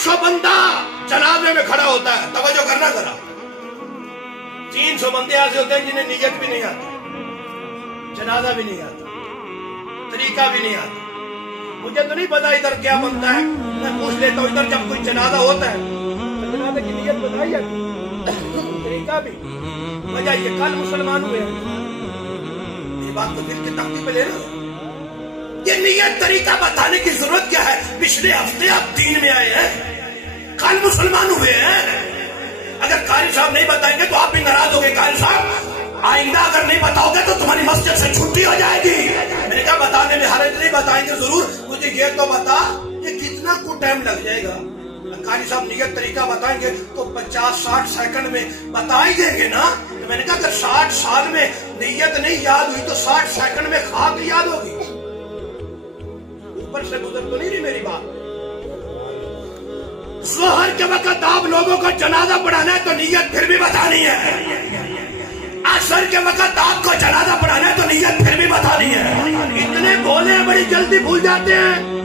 500 बंदा जनाजे में खड़ा होता है, तवज्जो करना जरा। 300 बंदे ऐसे होते हैं जिन्हें नियत भी नहीं आती, जनाजा भी नहीं आता, तरीका भी नहीं आता। मुझे तो नहीं पता इधर क्या बनता है, मैं पूछ लेता हूँ। इधर जब कोई जनाजा होता है तो जनाजे की नियत बताई जाती, तरीका भी। वजह ये कल मुसलमान हुए, ये बात तो दिल की तख्ती पे ले रहा है। ये नियत तरीका बताने की जरूरत क्या है? पिछले हफ्ते आप दीन में आए हैं, कल मुसलमान हुए हैं। अगर कारी साहब नहीं बताएंगे तो आप भी नाराज होंगे। कारी साहब आइंदा अगर नहीं बताओगे तो तुम्हारी मस्जिद से छुट्टी हो जाएगी। मैंने कहा बताने में हरज नहीं, बताएंगे जरूर। मुझे ये तो बता ये कितना कुछ टाइम लग जाएगा? कारी साहब नियत तरीका बताएंगे तो 50-60 सेकंड में बता ही देंगे ना। तो मैंने कहा अगर 60 साल में नियत नहीं याद हुई तो 60 सेकंड में खाक याद होगी। ऊपर से गुजर तो नहीं रही मेरी बात। जोहर के वक्त आप लोगों को जनाजा पढ़ाना है तो नियत फिर भी बतानी है। असर के वक्त आपको जनाजा पढ़ाना है तो नियत फिर भी बतानी है। इतने बोले बड़ी जल्दी भूल जाते हैं।